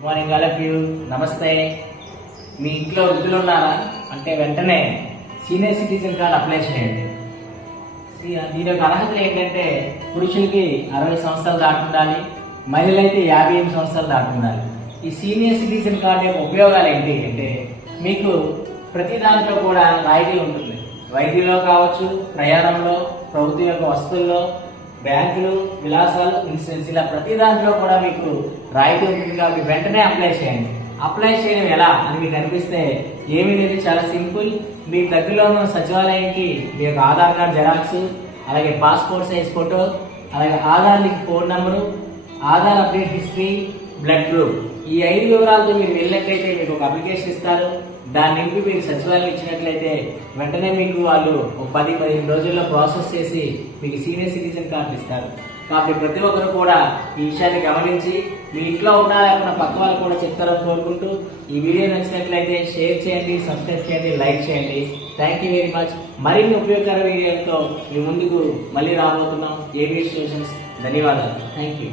Good morning all of you నమస్తే మీ ఇంట్లో వృద్ధులు ఉన్నారా అంటే వెంటనే సీనియర్ సిటిజన్ కార్డు అప్లై చేయండి. దీని యొక్క అర్హతలు ఏంటంటే పురుషులకి అరవై సంవత్సరాలు దాటుండాలి మహిళలైతే యాభై ఎనిమిది సంవత్సరాలు దాటుండాలి ఈ సీనియర్ సిటిజన్ కార్డు యొక్క ఉపయోగాలు ఏంటి అంటే మీకు ప్రతి దాంట్లో కూడా రాయితీ ఉంటుంది. వైద్యులో కావచ్చు ప్రయాణంలో ప్రభుత్వం యొక్క వస్తువుల్లో బ్యాంకులు విలాసాలు ఇన్సూరెన్స్ ఇలా ప్రతి దాంట్లో కూడా మీకు రాయితీ ఉంటుంది కాబట్టి వెంటనే అప్లై చేయండి. అప్లై చేయడం ఎలా అని మీకు అనిపిస్తే ఏమీ లేదు చాలా సింపుల్. మీ దగ్గరలో ఉన్న సచివాలయానికి మీ యొక్క ఆధార్ కార్డ్ జెరాక్స్ అలాగే పాస్పోర్ట్ సైజ్ ఫోటో అలాగే Aadhaar link phone number Aadhaar update history blood group. ఈ ఐదు వివరాలతో మీరు వెళ్ళినట్లయితే మీకు ఒక అప్లికేషన్ ఇస్తారు. దాన్ని నింపి మీరు సచివాలయం ఇచ్చినట్లయితే వెంటనే మీకు వాళ్ళు ఒక పది పదిహేను రోజుల్లో ప్రాసెస్ చేసి మీకు సీనియర్ సిటిజన్ కార్డు ఇస్తారు. కాబట్టి ప్రతి ఒక్కరు కూడా ఈ విషయాన్ని గమనించి మీ ఇంట్లో ఉన్న లేకుండా పక్క వాళ్ళు కూడా చెప్తారని కోరుకుంటూ ఈ వీడియో నచ్చినట్లయితే షేర్ చేయండి సబ్స్క్రైబ్ చేయండి లైక్ చేయండి. థ్యాంక్ యూ వెరీ మచ్ మరిన్ని ఉపయోగకర వీడియోలతో మీ ముందుకు మళ్ళీ రాబోతున్నాం. ఏబిఎస్ సొల్యూషన్స్ ధన్యవాదాలు. Thank you